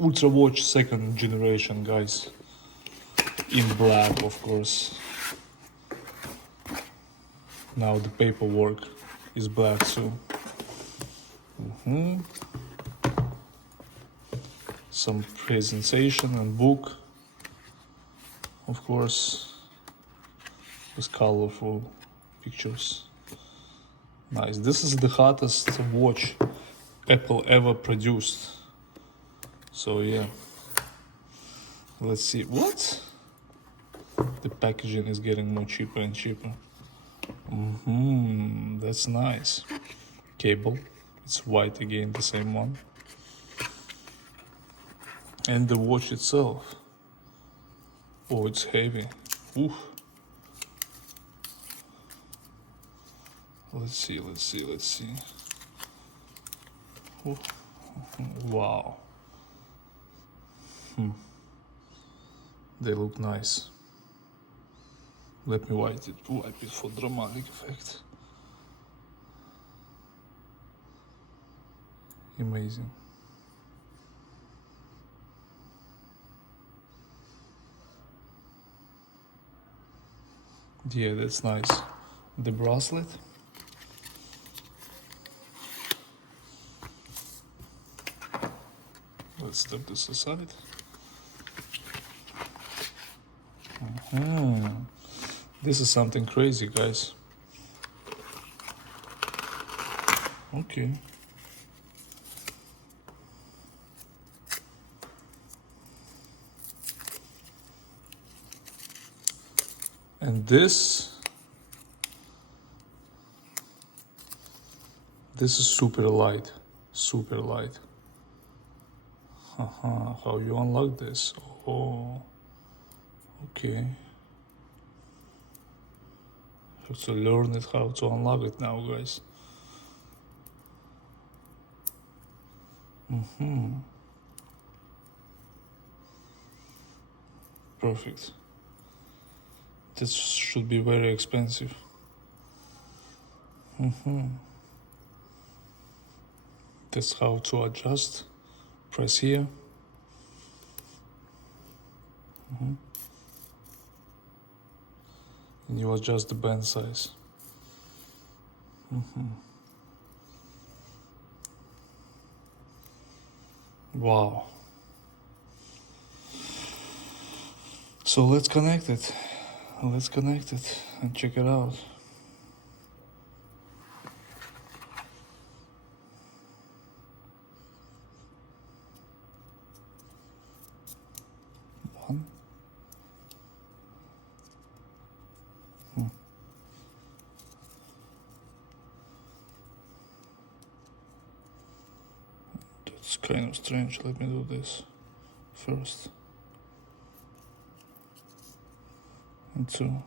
Ultra Watch 2nd generation, guys. In black, of course. Now the paperwork is black too. Some presentation and book, of course, with colorful pictures. Nice. This is the hottest watch Apple ever produced. So yeah, let's see. What? The packaging is getting more cheaper and cheaper. That's nice. Cable. It's white again, the same one. And the watch itself. Oh, it's heavy. Oof. Let's see. Oof. Wow. They look nice. Let me wipe it for dramatic effect. Amazing. Yeah, that's nice. The bracelet. Let's step this aside. This is something crazy, guys. Okay. And this is super light. How you unlock this? Oh, okay. Have to learn it how to unlock it now, guys. Perfect. This should be very expensive. That's how to adjust. Press here. And you adjust the band size. Wow. So let's connect it. And check it out. One. That's kind of strange. Let me do this first. And 2.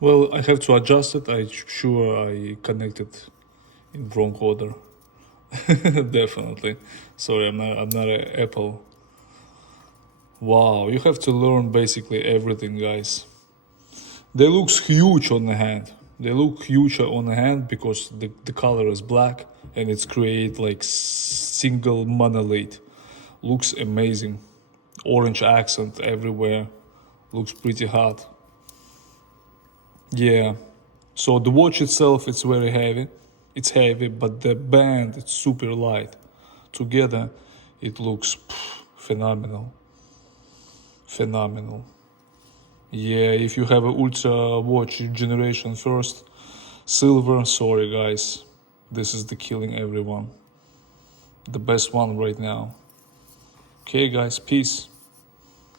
Well, I have to adjust it. I'm sure I connected in wrong order. Definitely. Sorry, I'm not an Apple. Wow, you have to learn basically everything, guys. They look huge on the hand. Because the color is black and it's create like single monolith. Looks amazing. Orange accent everywhere. Looks pretty hot. Yeah. So the watch itself, it's very heavy. It's heavy, but the band, it's super light. Together, it looks phenomenal. Yeah, if you have an Ultra Watch generation first, silver, sorry guys. This is the killing everyone. The best one right now. Okay guys, peace.